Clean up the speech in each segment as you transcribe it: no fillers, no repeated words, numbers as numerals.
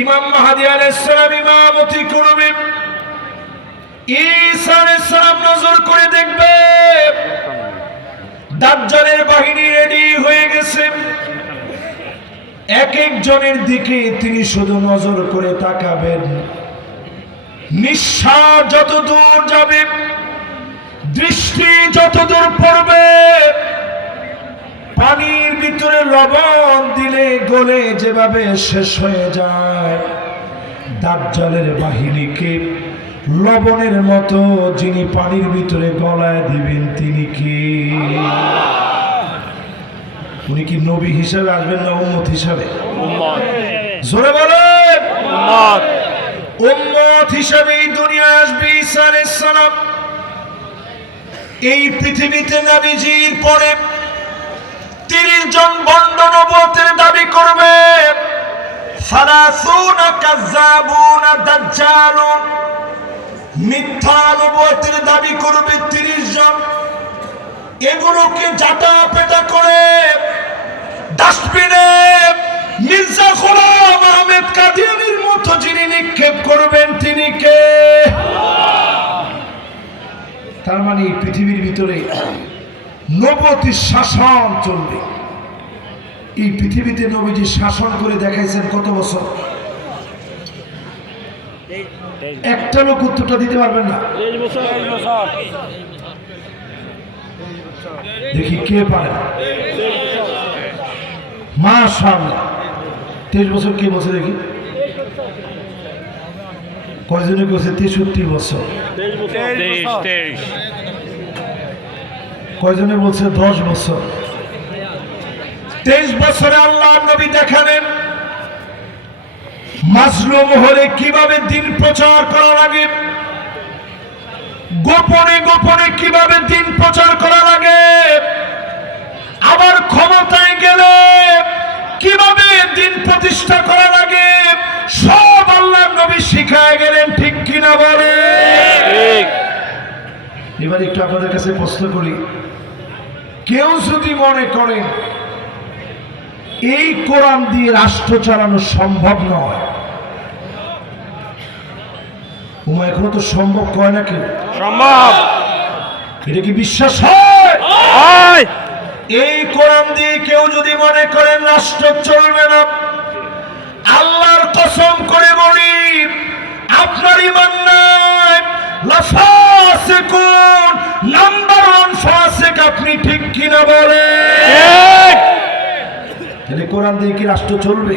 ইমাম মাহদী আলাইহিস সালাম ইমামতি করবে। ঈসা আলাইহিস সালাম নজর করে দেখবে দাজ্জালের বাহিনী রেডি হয়ে গেছে। এক একজনের দিকে তিনি শুধু নজর করে তাকাবেন। নিঃশ্বাস যত দূর যাবে, দৃষ্টি যত দূর পড়বে, পানির ভিতরে লবণ দিলে গলে যেভাবে শেষ হয়ে যায়, দাজ্জালের বাহিনীকে লবণের মতো যিনি পানির ভিতরে গলায় দিবেন তিনি কি? উনি কি নবী হিসাবে আসবেন না উম্মত হিসাবে? জোরে বলেন। উম্মত হিসাবে এই দুনিয়ায় আসবে ঈসা আলাইহিস সালাম। এই পৃথিবীতে নবীজির পরে 30 জন ভণ্ড নবুয়তের দাবি করবে। ফালাসুনা কাযাবুনা দাজ্জালুন, মিথ্যা নবুয়তের দাবি করবে 30 জন। এগুলোকে জাটা পেটা করে ডাস্টবিনে মির্জা গোলাম আহমেদ কাদিয়ানীর মতো যিনি নিক্ষেপ করবেন তিনি কে? তার মানে পৃথিবীর ভিতরে নবুয়তের শাসন চলবে। এই পৃথিবীতে নবীজি শাসন করে দেখাইছেন কত বছর? একটা লোক উত্তরটা দিতে পারবেন না। দেখি কে পারে। মাশাআল্লাহ, 23 বছর। কে বলছে দেখি? কয়জনে বলছে 63 বছর? কয়জনে বলছে 10 বছর? 23 বছরে আল্লাহ নবী দেখালেন মাজলুম হলে কিভাবে দিন প্রচার করা লাগে, গোপনে গোপনে কিভাবে দিন প্রচার করা লাগে, আবার ক্ষমতায় গেলে কিভাবে দিন প্রতিষ্ঠা করা লাগে, সব আল্লাহ নবী শিখায় গেলেন। ঠিক কিনা বলে? এবার একটু আপনাদের কাছে প্রশ্ন করি, কেউ যদি মনে করেন এই কোরআন দিয়ে রাষ্ট্র চালানো সম্ভব নয়, এখনো তো সম্ভব কয় না কেউ? সম্ভব। এটা কি বিশ্বাস হয়? এই কোরআন দিয়ে কেউ যদি মনে করেন রাষ্ট্র চলবে না, আল্লাহর কসম করে বলি আপনার ঈমান নাই। লাফাসিকুন নাম্বার 1 ফাসিক আপনি। ঠিক কিনা বলেন? তাহলে কোরআন দিয়ে কি রাষ্ট্র চলবে?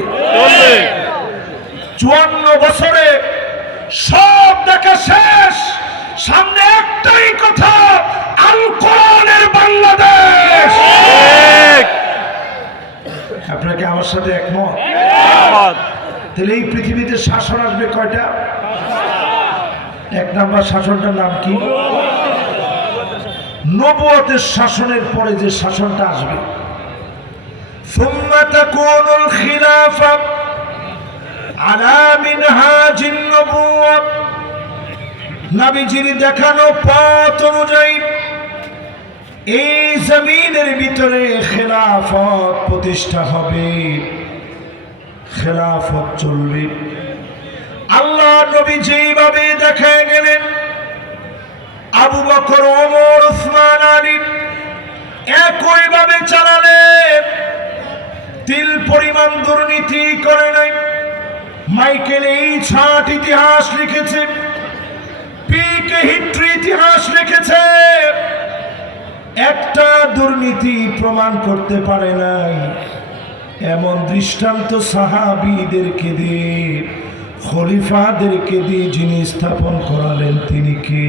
54 বছরে সব দেখা শেষ, সামনে একটাই কথা, আল কোরআনের বাংলাদেশ। আপনাকে আমার সাথে একমত? তাহলে এই পৃথিবীতে শাসন আসবে কয়টা? 1 নাম্বার শাসনটার নাম কি? নবুয়তের শাসনের পরে যে শাসনটা আসবে, সুম্মা তাকুনুল খিলাফা আলা মিনহাজিন নবুওয়া, নবীজির দেখানো পথ অনুযায়ী এই জমিনের ভিতরে খেলাফত প্রতিষ্ঠা হবে, খেলাফত চলবে। আল্লাহ নবী যেইভাবে দেখায় গেলেন, আবু বকর, ওমর, উসমান, আলী একইভাবে চালালেন। তিল পরিমাণ দুর্নীতি করে নাই। মাইকেল এইচহার্ট ইতিহাস লিখেছে, পিকে হিস্ট্রি ইতিহাস লিখেছে, একটা দুর্নীতি প্রমাণ করতে পারে নাই এমন দৃষ্টান্ত সাহাবীদেরকে দিয়ে, খলিফাদেরকে দিয়ে যিনি স্থাপন করালেন তিনি কে?